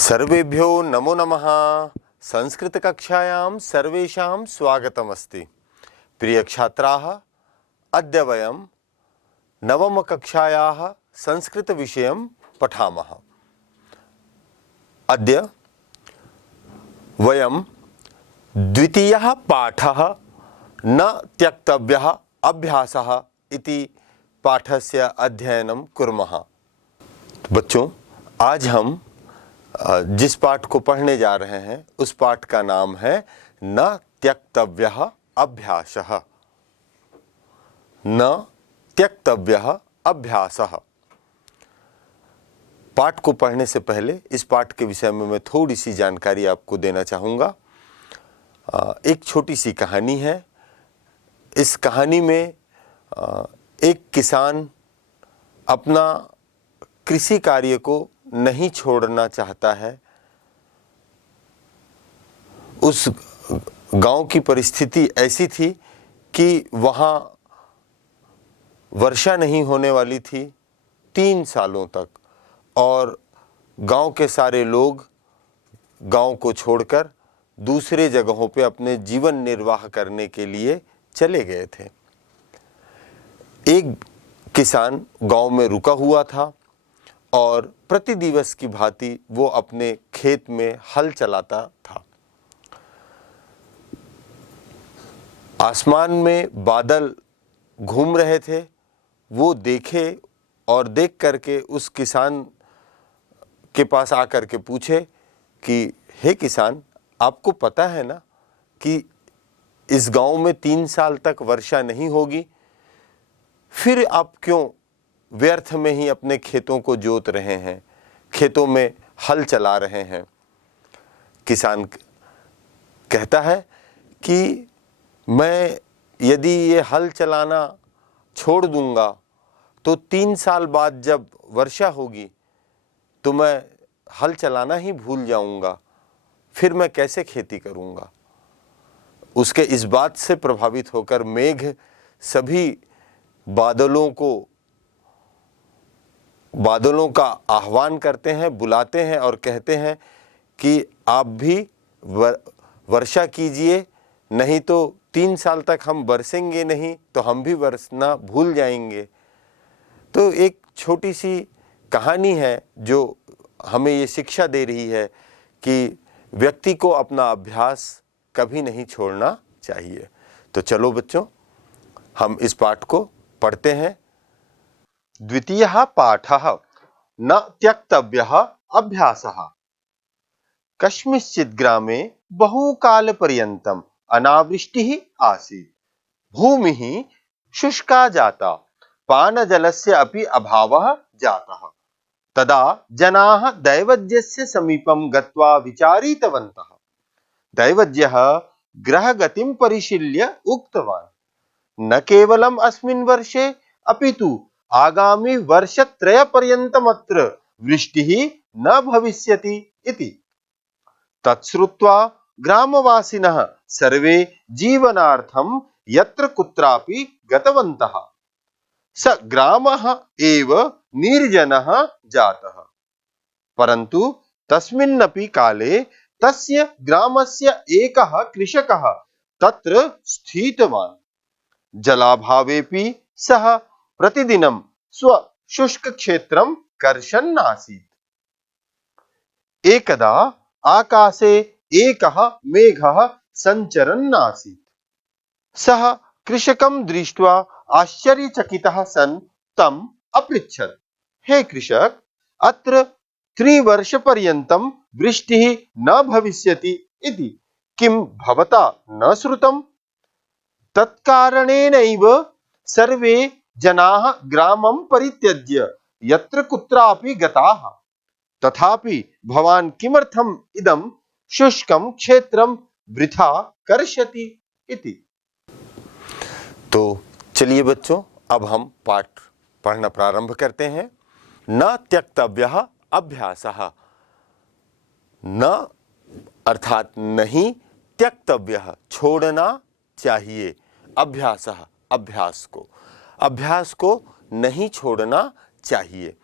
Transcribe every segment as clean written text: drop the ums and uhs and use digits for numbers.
सर्वेभ्यो नमो नमः। संस्कृत कक्षायां सर्वेषां स्वागतमस्ति। प्रिय छात्राः, अद्य वयं नवम कक्षायाः संस्कृत विषयं पठामः। अद्य वयं द्वितीयः पाठः न त्यक्तव्यः अभ्यासः इति पाठस्य अध्ययनं कुर्मः। बच्चों, आज हम जिस पाठ को पढ़ने जा रहे हैं उस पाठ का नाम है न त्यक्तव्यः अभ्यासः। न त्यक्तव्यः अभ्यासः। पाठ को पढ़ने से पहले इस पाठ के विषय में मैं थोड़ी सी जानकारी आपको देना चाहूँगा। एक छोटी सी कहानी है। इस कहानी में एक किसान अपना कृषि कार्य को नहीं छोड़ना चाहता है। उस गांव की परिस्थिति ऐसी थी कि वहाँ वर्षा नहीं होने वाली थी 3 सालों तक, और गांव के सारे लोग गांव को छोड़कर दूसरे जगहों पे अपने जीवन निर्वाह करने के लिए चले गए थे। एक किसान गांव में रुका हुआ था और प्रति दिवस की भांति वो अपने खेत में हल चलाता था। आसमान में बादल घूम रहे थे। वो देखे और देख करके उस किसान के पास आकर के पूछे कि हे किसान, आपको पता है ना कि इस गांव में 3 साल तक वर्षा नहीं होगी, फिर आप क्यों व्यर्थ में ही अपने खेतों को जोत रहे हैं, खेतों में हल चला रहे हैं। किसान कहता है कि मैं यदि ये हल चलाना छोड़ दूंगा तो 3 साल बाद जब वर्षा होगी तो मैं हल चलाना ही भूल जाऊंगा, फिर मैं कैसे खेती करूंगा। उसके इस बात से प्रभावित होकर मेघ सभी बादलों का आह्वान करते हैं, बुलाते हैं और कहते हैं कि आप भी वर्षा कीजिए, नहीं तो 3 साल तक हम बरसेंगे नहीं तो हम भी बरसना भूल जाएंगे। तो एक छोटी सी कहानी है जो हमें ये शिक्षा दे रही है कि व्यक्ति को अपना अभ्यास कभी नहीं छोड़ना चाहिए। तो चलो बच्चों, हम इस पाठ को पढ़ते हैं। द्वितीयः पाठः न त्यक्तव्यः अभ्यासः। कस्मिंश्चित् ग्रामे बहुकालपर्यन्तम् अनावृष्टिः आसीत्। भूमिः शुष्का जाता, पानजलस्य अपि अभावः जातः। तदा जनाः दैवज्ञस्य समीपं गत्वा विचारितवन्तः। दैवज्ञः ग्रहगतिं परिशील्य उक्तवान्, न केवलम् अस्मिन् वर्षे अपितु आगामी वर्षत्रयपर्यन्तमत्र वृष्टिः न भविष्यति इति। तत्श्रुत्वा ग्रामवासिनः सर्वे जीवनार्थं यत्र कुत्रापि गतवन्तः। स ग्रामः एव निर्जनः जातः। परन्तु तस्मिन्नपि काले तस्य ग्रामस्य एकः कृषकः तत्र स्थितवान्। जलाभावेपि सः प्रतिदिनं स्वशुष्कक्षेत्रं कर्षन् आसीत्। एकदा आकाशे एकः मेघः सञ्चरन् आसीत्। सः कृषकं दृष्ट्वा आश्चर्यचकितः सन् तम् अपृच्छत्, हे कृषक, अत्र 3 वर्षपर्यन्तं वृष्टिः न भविष्यति इति किं भवता न श्रुतम्? तत्कारणेनैव सर्वे जनाः ग्रामं परित्यज्य यत्र कुत्रापि गताः। तथापि भवान् किमर्थम् इदं शुष्कं क्षेत्रं वृथा कर्षति इति। तो चलिए बच्चों, अब हम पाठ पढ़ना प्रारंभ करते हैं। न त्यक्तव्यः अभ्यासः। न अर्थात नहीं, त्यक्तव्यः छोड़ना चाहिए, अभ्यासः अभ्यास को नहीं छोड़ना चाहिए।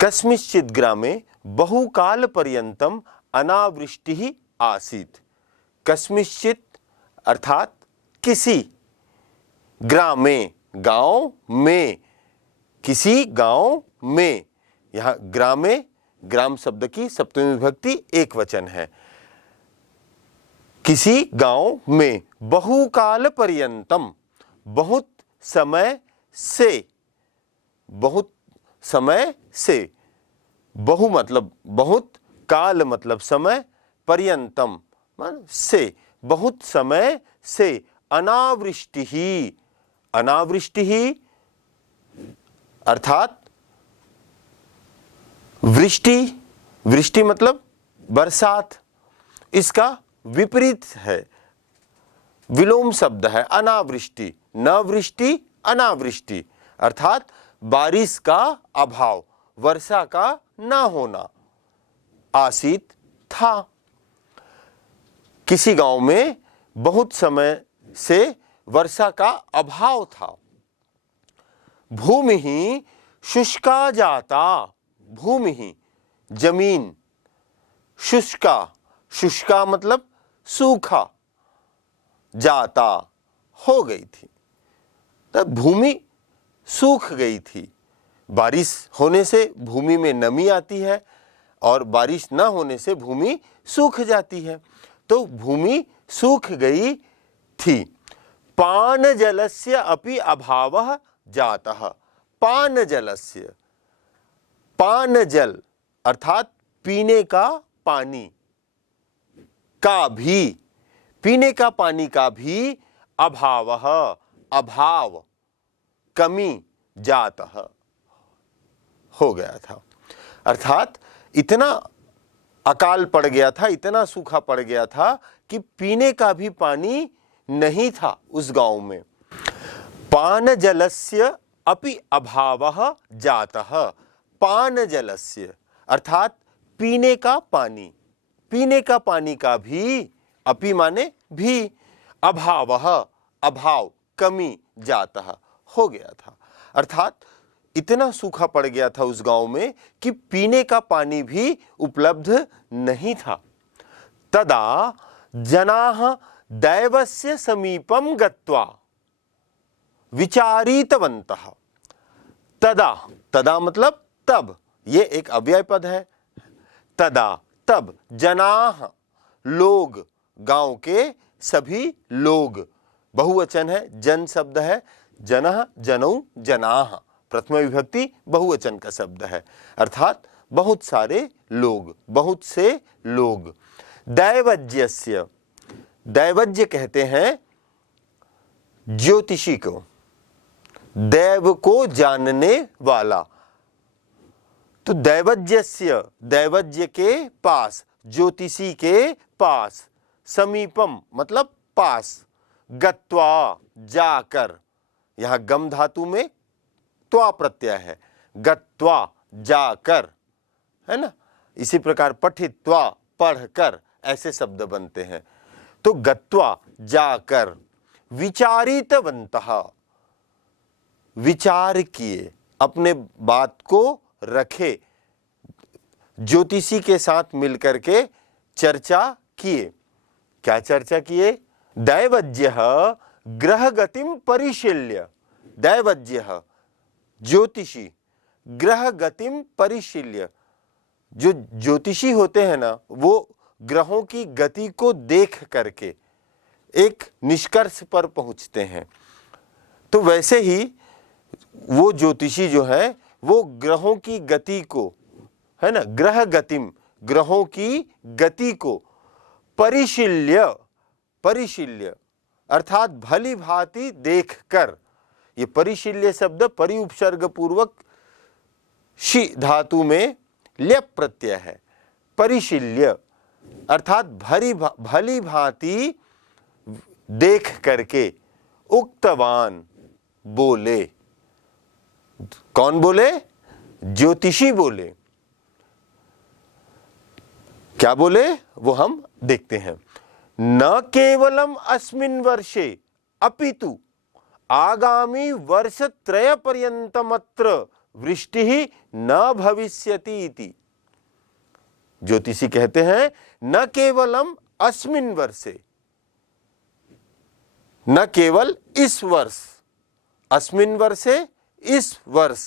कस्मिंश्चित् ग्रामे बहुकाल पर्यंतम अनावृष्टि आसीत्। कस्मिंश्चित् अर्थात किसी, ग्रामे गांव में, किसी गांव में। यहाँ ग्रामे, ग्राम शब्द की सप्तमी विभक्ति एक वचन है। किसी गांव में बहुकाल पर्यंतम, बहुत समय से, बहुत समय से, बहु मतलब बहुत, काल मतलब समय, पर्यंतम से, बहुत समय से, अनावृष्टि ही, अनावृष्टि ही अर्थात वृष्टि, वृष्टि मतलब बरसात, इसका विपरीत है, विलोम शब्द है अनावृष्टि। न वृष्टि, अनावृष्टि अर्थात बारिश का अभाव, वर्षा का न होना। आसीत था, किसी गांव में बहुत समय से वर्षा का अभाव था। भूमि ही शुष्का जाता, भूमि ही जमीन, शुष्का, शुष्का मतलब सूखा, जाता हो गई थी, तब भूमि सूख गई थी। बारिश होने से भूमि में नमी आती है और बारिश न होने से भूमि सूख जाती है, तो भूमि सूख गई थी। पान जलस्य अपि अभावः जातः। पान जलस्य, पान जल अर्थात पीने का पानी का भी, पीने का पानी का भी अभावः, अभाव, कमी, जातः हो गया था। अर्थात इतना अकाल पड़ गया था, इतना सूखा पड़ गया था कि पीने का भी पानी नहीं था उस गांव में। पान जलस्य अपि अभावः जातः। पान जलस्य अर्थात पीने का पानी, पीने का पानी का भी, अपि माने भी, अभावः अभाव, कमी, जातः हो गया था। अर्थात इतना सूखा पड़ गया था उस गांव में कि पीने का पानी भी उपलब्ध नहीं था। तदा जनाः दैवस्य समीपम गत्वा विचारितवन्तः। तदा, तदा मतलब तब, ये एक अव्यय पद है। तदा तब, जनाः लोग, गांव के सभी लोग, बहुवचन है, जन शब्द है, जनः जनौ जनाः, प्रथम विभक्ति बहुवचन का शब्द है, अर्थात बहुत सारे लोग, बहुत से लोग। दैवज्ञस्य, दैवज्ञ कहते हैं ज्योतिषी को, दैव को जानने वाला। तो दैवज्ञस्य, दैवज्ञ के पास, ज्योतिषी के पास, समीपम मतलब पास, गत्वा जाकर, यहां गम धातु में त्वा प्रत्यय है, गत्वा जाकर, है ना। इसी प्रकार पठित्वा पढ़कर, ऐसे शब्द बनते हैं। तो गत्वा जाकर, विचारितवन्तः विचार किए, अपने बात को रखे, ज्योतिषी के साथ मिलकर के चर्चा किए। क्या चर्चा किए? दैवज्ञः ग्रह गतिम परिशील्य, दैवज्ञः ज्योतिषी, ग्रह गतिम परिशील्य, जो ज्योतिषी होते हैं ना, वो ग्रहों की गति को देख करके एक निष्कर्ष पर पहुंचते हैं। तो वैसे ही वो ज्योतिषी जो है वो ग्रहों की गति को, है ना, ग्रह गतिम, ग्रहों की गति को, परिशील्य, परिशील्य अर्थात भली भांति देखकर, ये परिशील्य शब्द परि उपसर्ग पूर्वक शी धातु में ल्यप प्रत्यय है। परिशील्य अर्थात भली भांति देख करके, उक्तवान बोले। कौन बोले? ज्योतिषी बोले। क्या बोले वो हम देखते हैं। न केवलम अस्मिन् वर्षे अपितु आगामी वर्षत्रय पर्यंतमत्र वृष्टिः न भविष्यति इति। ज्योतिषी कहते हैं न केवलम अस्मिन् वर्षे, न केवल इस वर्ष, अस्मिन् वर्षे इस वर्ष,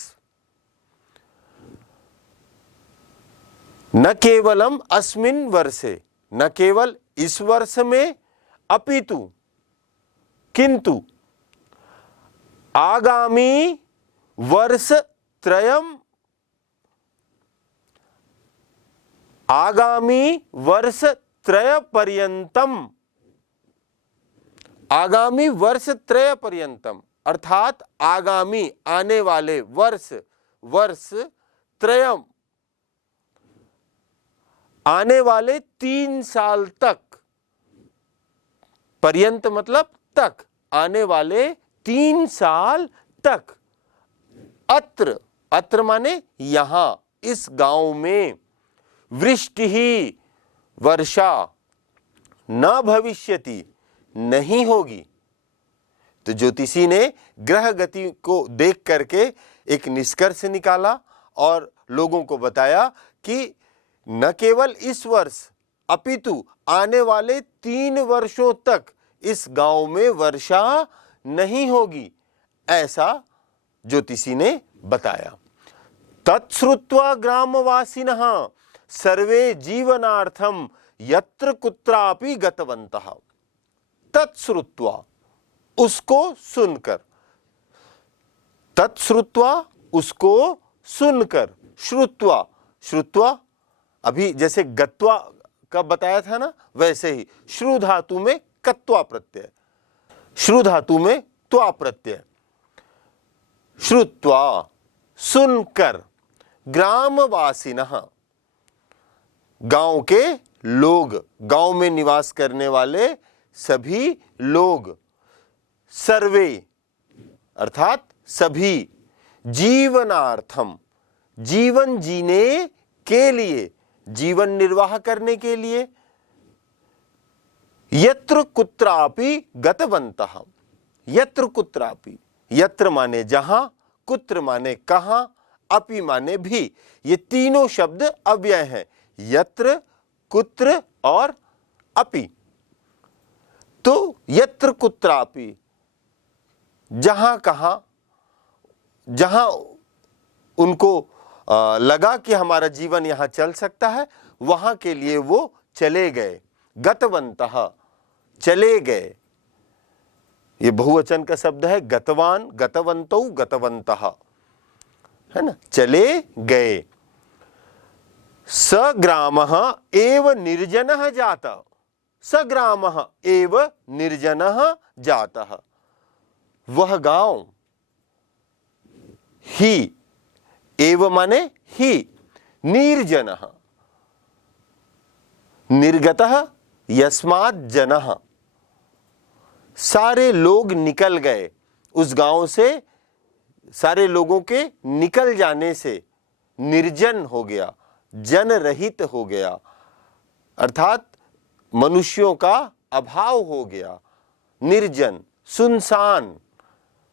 न केवलम अस्मिन् वर्षे, न केवल इस वर्ष में, अपितु किंतु आगामी वर्ष त्रयम, आगामी वर्ष त्रय पर्यंतम, आगामी वर्ष त्रय पर्यंतम अर्थात आगामी आने वाले वर्ष, वर्ष त्रयम आने वाले 3 साल तक, पर्यंत मतलब तक, आने वाले 3 साल तक, अत्र, अत्र माने यहां, इस गांव में, वृष्टि ही वर्षा न भविष्यति नहीं होगी। तो ज्योतिषी ने ग्रह गति को देख करके एक निष्कर्ष निकाला और लोगों को बताया कि न केवल इस वर्ष अपितु आने वाले 3 वर्षों तक इस गांव में वर्षा नहीं होगी, ऐसा ज्योतिषी ने बताया। तत्श्रुत्वा ग्रामवासिनः सर्वे जीवनार्थम यत्र कुत्रापि गतवन्तः। तत्श्रुत्वा उसको सुनकर, तत्श्रुत्वा उसको सुनकर, श्रुत्वा, श्रुत्वा अभी जैसे गत्वा का बताया था ना, वैसे ही श्रु धातु में कत्वा प्रत्यय, श्रु धातु में त्वा प्रत्यय, श्रुत्वा सुनकर, ग्रामवासिनः गांव के लोग, गांव में निवास करने वाले सभी लोग, सर्वे अर्थात सभी, जीवनार्थम जीवन जीने के लिए, जीवन निर्वाह करने के लिए, यत्र कुत्रापि गतवन्तः, यत्र कुत्रापि, यत्र माने जहां, कुत्र माने कहां, अपि माने भी, ये तीनों शब्द अव्यय हैं, यत्र, कुत्र और अपि। तो यत्र कुत्रापि जहां कहां, जहां उनको लगा कि हमारा जीवन यहां चल सकता है, वहां के लिए वो चले गए। गतवन्तः चले गए, ये बहुवचन का शब्द है, गतवान, गतवन्तौ, गतवन्तः, है ना, चले गए। स ग्रामः एव निर्जनः जातः, स ग्रामः एव निर्जनः जातः, वह गांव ही, एव माने ही, निर्जनः, निर्गतः यस्मात् जनः, सारे लोग निकल गए, उस गांव से सारे लोगों के निकल जाने से निर्जन हो गया, जन रहित हो गया, अर्थात मनुष्यों का अभाव हो गया, निर्जन, सुनसान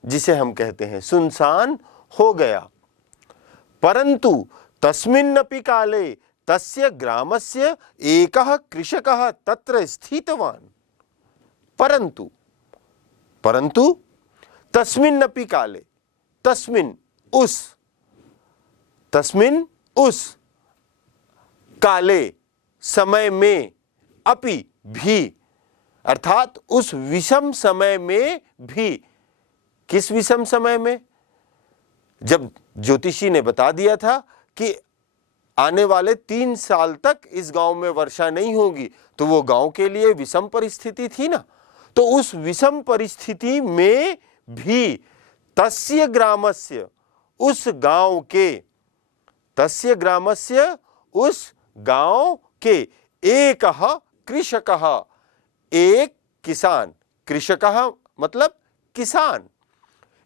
जिसे हम कहते हैं, सुनसान हो गया। परंतु तस्मिन्नपि काले तस्य ग्रामस्य एकः कृषकः तत्र स्थितवान्। परंतु, परंतु तस्मिन्नपि काले, तस्मिन् उस, तस्मिन् उस काले समय में, अपि भी अर्थात उस विषम समय में भी। किस विषम समय में? जब ज्योतिषी ने बता दिया था कि आने वाले 3 साल तक इस गांव में वर्षा नहीं होगी, तो वो गांव के लिए विषम परिस्थिति थी ना। तो उस विषम परिस्थिति में भी तस्य ग्रामस्य, उस गांव के, तस्य ग्रामस्य उस गांव के, एकः कृषकः, एक किसान, कृषकः मतलब किसान,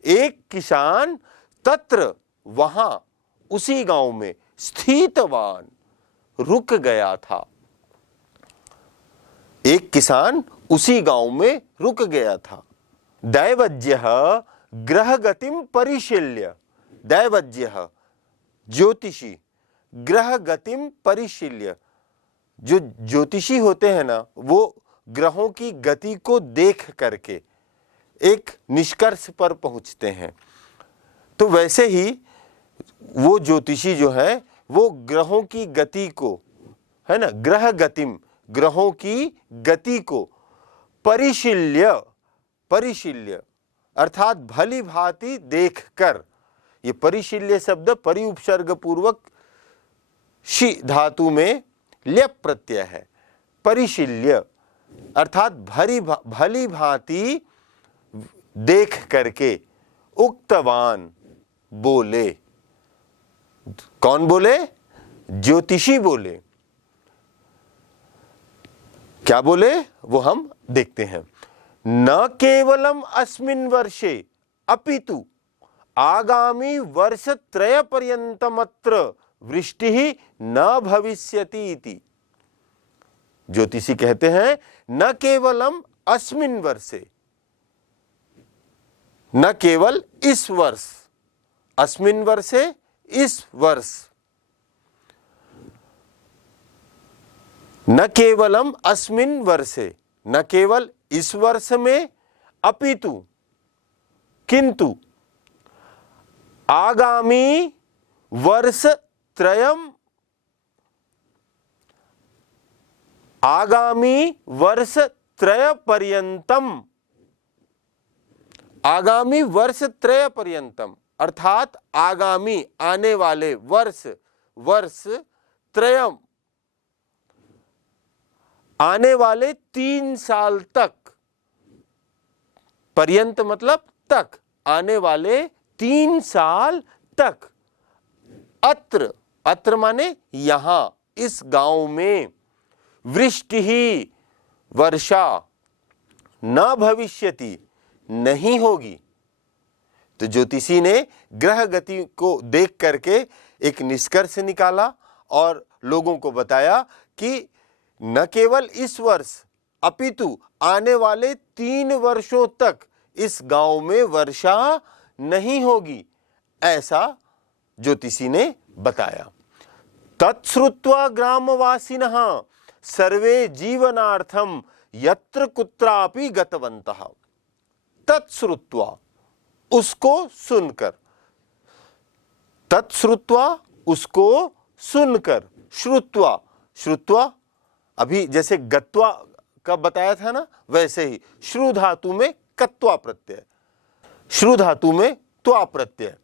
एक किसान, तत्र वहां उसी गांव में, स्थितवान रुक गया था, एक किसान उसी गांव में रुक गया था। दैवज्यः ग्रहगतिम परिशील्य, दैवज्ञः ज्योतिषी ग्रह गतिम परिशील्य, जो ज्योतिषी होते हैं ना, वो ग्रहों की गति को देख करके एक निष्कर्ष पर पहुंचते हैं। तो वैसे ही वो ज्योतिषी जो है वो ग्रहों की गति को, है ना, ग्रह गतिम, ग्रहों की गति को परिशील्य, परिशील्य अर्थात भली भांति देखकर, ये परिशील्य शब्द परि उपसर्ग पूर्वक शी धातु में ल्यप प्रत्यय है। परिशील्य अर्थात भली भांति देख करके उक्तवान बोले। कौन बोले? ज्योतिषी बोले। क्या बोले वो हम देखते हैं। न केवलम अस्मिन् वर्षे अपितु आगामी वर्ष त्रय पर्यंतमत्र वृष्टि न भविष्यति इति। ज्योतिषी कहते हैं न केवलम अस्मिन् वर्षे, न केवल इस वर्ष, अस्मिन् वर्षे इस वर्ष, न केवलम अस्मिन् वर्षे, न केवल इस वर्ष में, अपितु किंतु आगामी वर्ष त्रयम, आगामी वर्ष त्रय पर्यंतम, आगामी वर्ष त्रय पर्यंतम अर्थात आगामी आने वाले वर्ष, वर्ष त्रयम आने वाले 3 साल तक, पर्यंत मतलब तक, आने वाले 3 साल तक, अत्र, अत्र माने यहां, इस गांव में, वृष्टि ही वर्षा न भविष्यति नहीं होगी। तो ज्योतिषी ने ग्रह गति को देख करके एक निष्कर्ष निकाला और लोगों को बताया कि न केवल इस वर्ष अपितु आने वाले 3 वर्षों तक इस गांव में वर्षा नहीं होगी, ऐसा ज्योतिषी ने बताया। तत्श्रुत्वा ग्रामवासिनः सर्वे जीवनार्थम यत्र कुत्रापि गतवन्तः। तत्श्रुत्वा उसको सुनकर, तत्श्रुत्वा उसको सुनकर, श्रुत्वा, श्रुत्वा अभी जैसे गत्वा का बताया था ना, वैसे ही श्रु धातु में कत्वा प्रत्यय, श्रु धातु में त्वा प्रत्यय,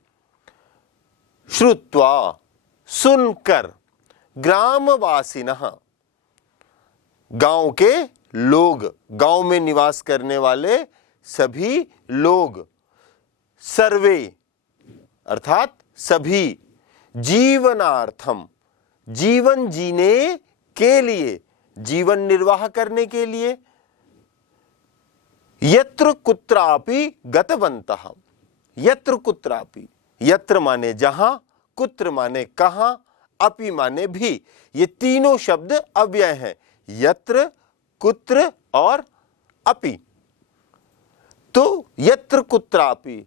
श्रुत्वा सुनकर, ग्रामवासिनः गांव के लोग, गांव में निवास करने वाले सभी लोग, सर्वे अर्थात सभी, जीवनार्थम जीवन जीने के लिए, जीवन निर्वाह करने के लिए, यत्र कुत्रापि गतवन्तः, यत्र कुत्रापि, यत्र माने जहां, कुत्र माने कहां, अपि माने भी, ये तीनों शब्द अव्यय हैं, यत्र, कुत्र और अपि। तो यत्र कुत्रापि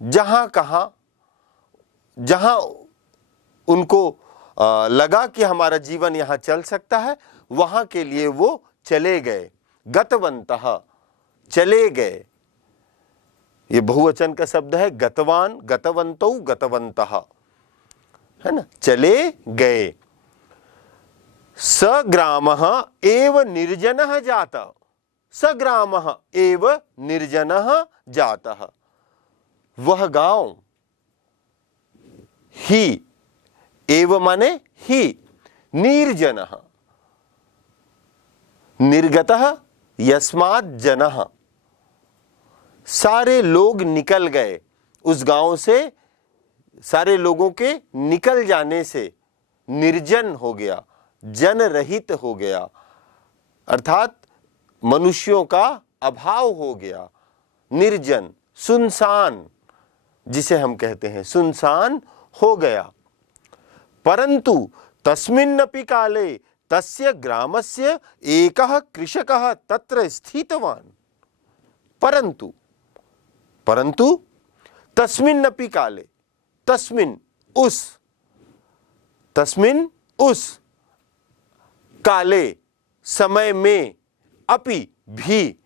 जहां कहां, जहां उनको लगा कि हमारा जीवन यहां चल सकता है, वहां के लिए वो चले गए। गतवन्तः चले गए, ये बहुवचन का शब्द है। गतवान, गतवन्तौ, गतवन्तः, है ना, चले गए। स ग्रामः एव निर्जनः जातः, स ग्रामः एव निर्जनः जातः, वह गांव ही, एव माने ही, निर्जनः, निर्गतः यस्मात् जनः, सारे लोग निकल गए उस गांव से, सारे लोगों के निकल जाने से निर्जन हो गया, जन रहित हो गया, अर्थात मनुष्यों का अभाव हो गया। निर्जन, सुनसान जिसे हम कहते हैं, सुनसान हो गया। परंतु तस्मिन्नपि काले तस्य ग्रामस्य एकः कृषकः तत्र स्थितवान्। परंतु, परंतु तस्मिन्नपि काले, तस्मिन उस काले समय में, अपि भी,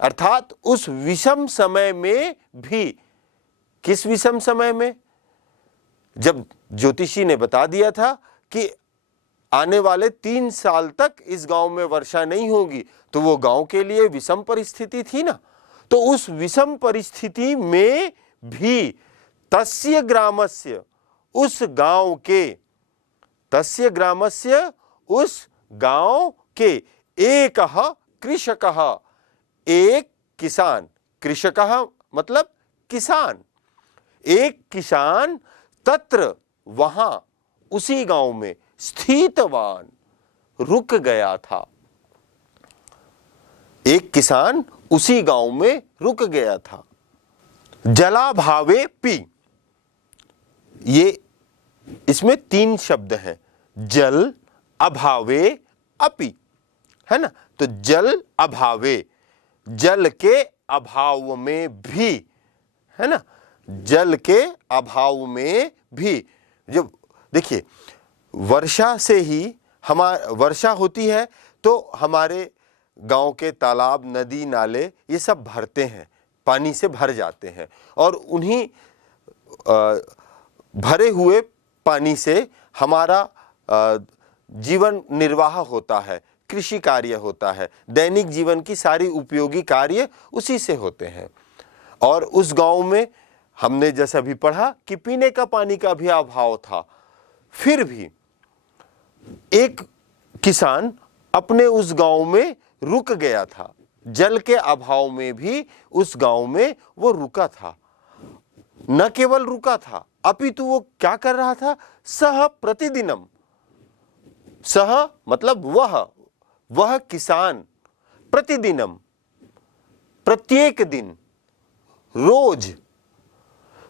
अर्थात उस विषम समय में भी। किस विषम समय में? जब ज्योतिषी ने बता दिया था कि आने वाले 3 साल तक इस गांव में वर्षा नहीं होगी, तो वो गांव के लिए विषम परिस्थिति थी ना। तो उस विषम परिस्थिति में भी तस्य ग्रामस्य, उस गांव के, तस्य ग्रामस्य, उस गांव के, एकः कृषकः, एक किसान, कृषकः मतलब किसान, एक किसान, तत्र वहां, उसी गांव में, स्थितवान, रुक गया था। एक किसान उसी गांव में रुक गया था। जलाभावे पी, ये इसमें 3 शब्द हैं, जल अभावे अपि, है ना। तो जल अभावे, जल के अभाव में भी, है ना, जल के अभाव में भी। जब देखिए वर्षा से ही वर्षा होती है तो हमारे गांव के तालाब, नदी, नाले ये सब भरते हैं, पानी से भर जाते हैं, और उन्हीं भरे हुए पानी से हमारा जीवन निर्वाह होता है, कृषि कार्य होता है, दैनिक जीवन की सारी उपयोगी कार्य उसी से होते हैं। और उस गांव में हमने जैसा भी पढ़ा कि पीने का पानी का भी अभाव था, फिर भी एक किसान अपने उस गांव में रुक गया था। जल के अभाव में भी उस गांव में वो रुका था। न केवल रुका था, अपितु वो क्या कर रहा था? सह प्रतिदिनम, सह मतलब वह किसान, प्रतिदिनम प्रत्येक दिन, रोज,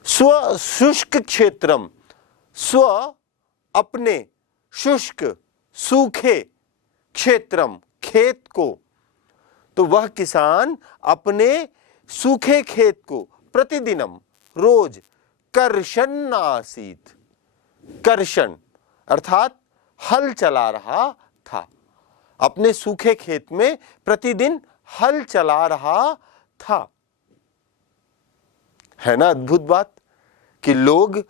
स्व शुष्क क्षेत्रम, स्व अपने शुष्क सूखे, क्षेत्रम खेत को, तो वह किसान अपने सूखे खेत को प्रतिदिनम रोज कर्षण आसीत, कर्षण अर्थात हल चला रहा था। अपने सूखे खेत में प्रतिदिन हल चला रहा था। है ना अद्भुत बात कि लोग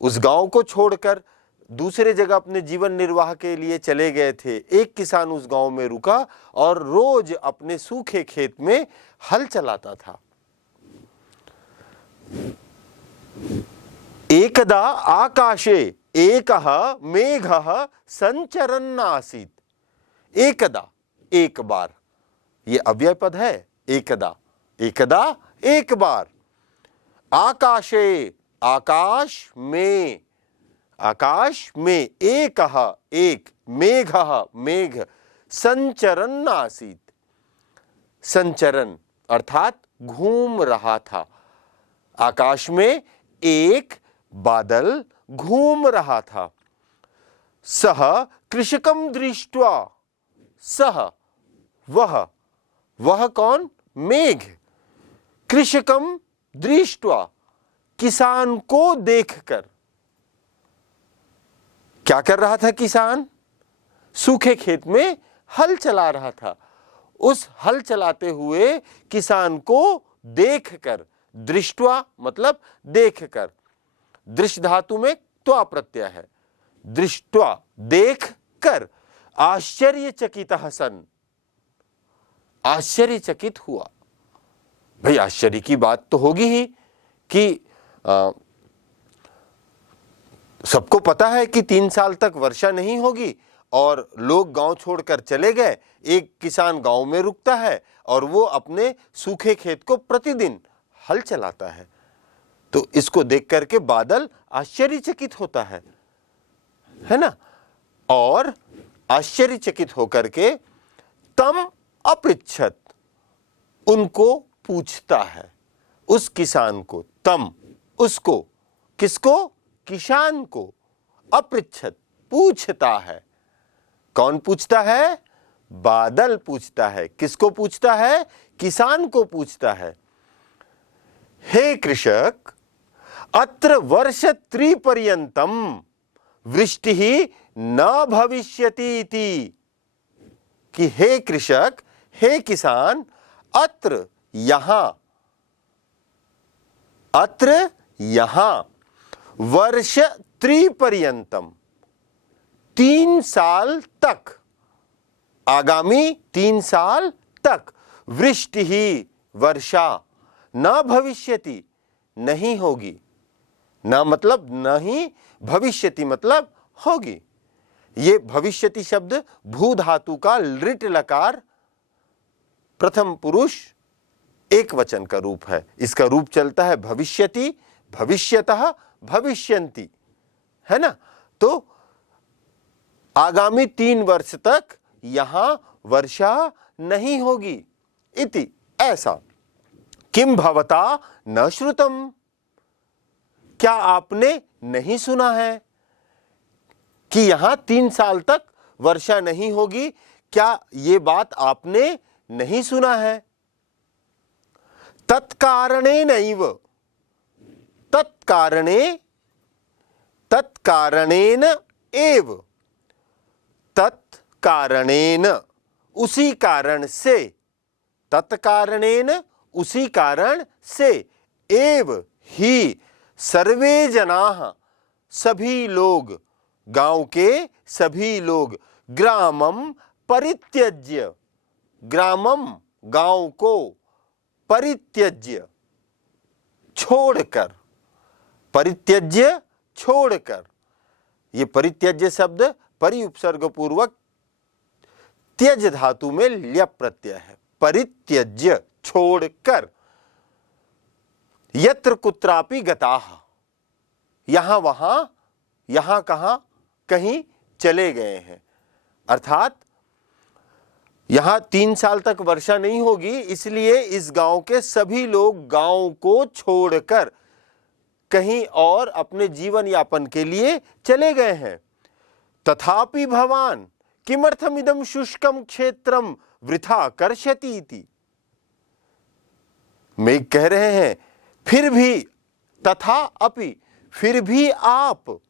उस गांव को छोड़कर दूसरे जगह अपने जीवन निर्वाह के लिए चले गए थे। एक किसान उस गांव में रुका और रोज अपने सूखे खेत में हल चलाता था। एकदा आकाशे एकः मेघः संचरन् आसीत्। एकदा, एक बार, ये अव्यय पद है। एकदा, एकदा एक बार, आकाशे आकाश में, आकाश में, एकः एक, मेघः मेघ, संचरन् आसीत्, संचरण अर्थात घूम रहा था। आकाश में एक बादल घूम रहा था। सह कृषकम दृष्ट्वा, सह वह कौन? मेघ। कृषकम दृष्ट्वा किसान को देखकर, क्या कर रहा था किसान? सूखे खेत में हल चला रहा था। उस हल चलाते हुए किसान को देखकर, दृष्ट्वा मतलब देखकर, दृश्य धातु में त्वा प्रत्यय है। दृष्ट्वा देखकर, आश्चर्यचकितः सन्, आश्चर्यचकित हुआ। भाई आश्चर्य की बात तो होगी ही कि सबको पता है कि 3 साल तक वर्षा नहीं होगी और लोग गांव छोड़कर चले गए। एक किसान गांव में रुकता है और वो अपने सूखे खेत को प्रतिदिन हल चलाता है। तो इसको देख करके बादल आश्चर्यचकित होता है ना। और आश्चर्यचकित होकर के तम अपृच्छत, उनको पूछता है, उस किसान को, तम उसको, किसको? किसान को, अपृच्छत पूछता है। कौन पूछता है? बादल पूछता है। किसको पूछता है? किसान को पूछता है। हे कृषक, अत्र वर्षत्रयपर्यन्तं वृष्टिः न भविष्यति इति, कि हे कृषक, हे किसान, अत्र यहाँ वर्षत्रयपर्यन्तं 3 साल तक, आगामी 3 साल तक, वृष्टिः वर्षा, न भविष्यति नहीं होगी, न मतलब नहीं, भविष्यति मतलब होगी। ये भविष्यति शब्द भू धातु का लृट लकार प्रथम पुरुष एक वचन का रूप है। इसका रूप चलता है भविष्यति, भविष्यतः, भविष्यन्ति, है ना। तो आगामी 3 वर्ष तक यहां वर्षा नहीं होगी इति, ऐसा। किम भवता न श्रुतम, क्या आपने नहीं सुना है कि यहां 3 साल तक वर्षा नहीं होगी? क्या ये बात आपने नहीं सुना है? तत्कारणेनैव, तत्कारणेन एव, तत्कारणेन उसी कारण से, तत्कारणेन उसी कारण से, एव ही सर्वे जनाः सभी लोग, गांव के सभी लोग, ग्रामम परित्यज्य, ग्रामम गांव को, परित्यज्य छोड़कर, परित्यज्य छोड़कर, ये परित्यज्य शब्द परि उपसर्ग पूर्वक त्यज धातु में ल्यप प्रत्यय है। परित्यज्य छोड़कर, यत्र कुत्रापि गताः, यहां वहां, यहां कहां, कहीं चले गए हैं। अर्थात यहां 3 साल तक वर्षा नहीं होगी, इसलिए इस गांव के सभी लोग गांव को छोड़कर कहीं और अपने जीवन यापन के लिए चले गए हैं। तथापि भवान किमर्थमिदं शुष्कं क्षेत्रम वृथा कर्षति इति, मैं कह रहे हैं फिर भी, तथा अपि फिर भी आप,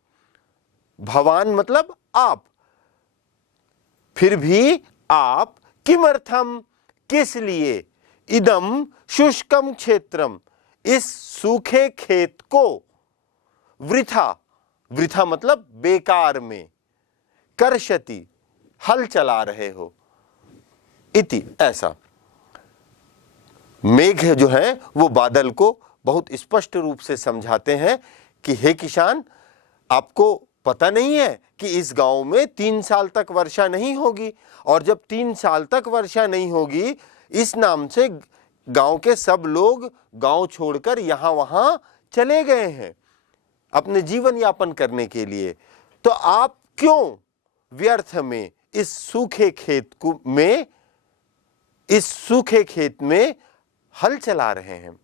भवान मतलब आप, फिर भी आप, किमर्थम किस लिए, इदम शुष्कम क्षेत्रम इस सूखे खेत को, वृथा, वृथा मतलब बेकार में, कर्षति हल चला रहे हो, इति, ऐसा। मेघ जो है वो बादल को बहुत स्पष्ट रूप से समझाते हैं कि हे किसान, आपको पता नहीं है कि इस गांव में 3 साल तक वर्षा नहीं होगी, और जब 3 साल तक वर्षा नहीं होगी, इस नाम से गांव के सब लोग गांव छोड़कर यहां वहां चले गए हैं अपने जीवन यापन करने के लिए। तो आप क्यों व्यर्थ में इस सूखे खेत में हल चला रहे हैं?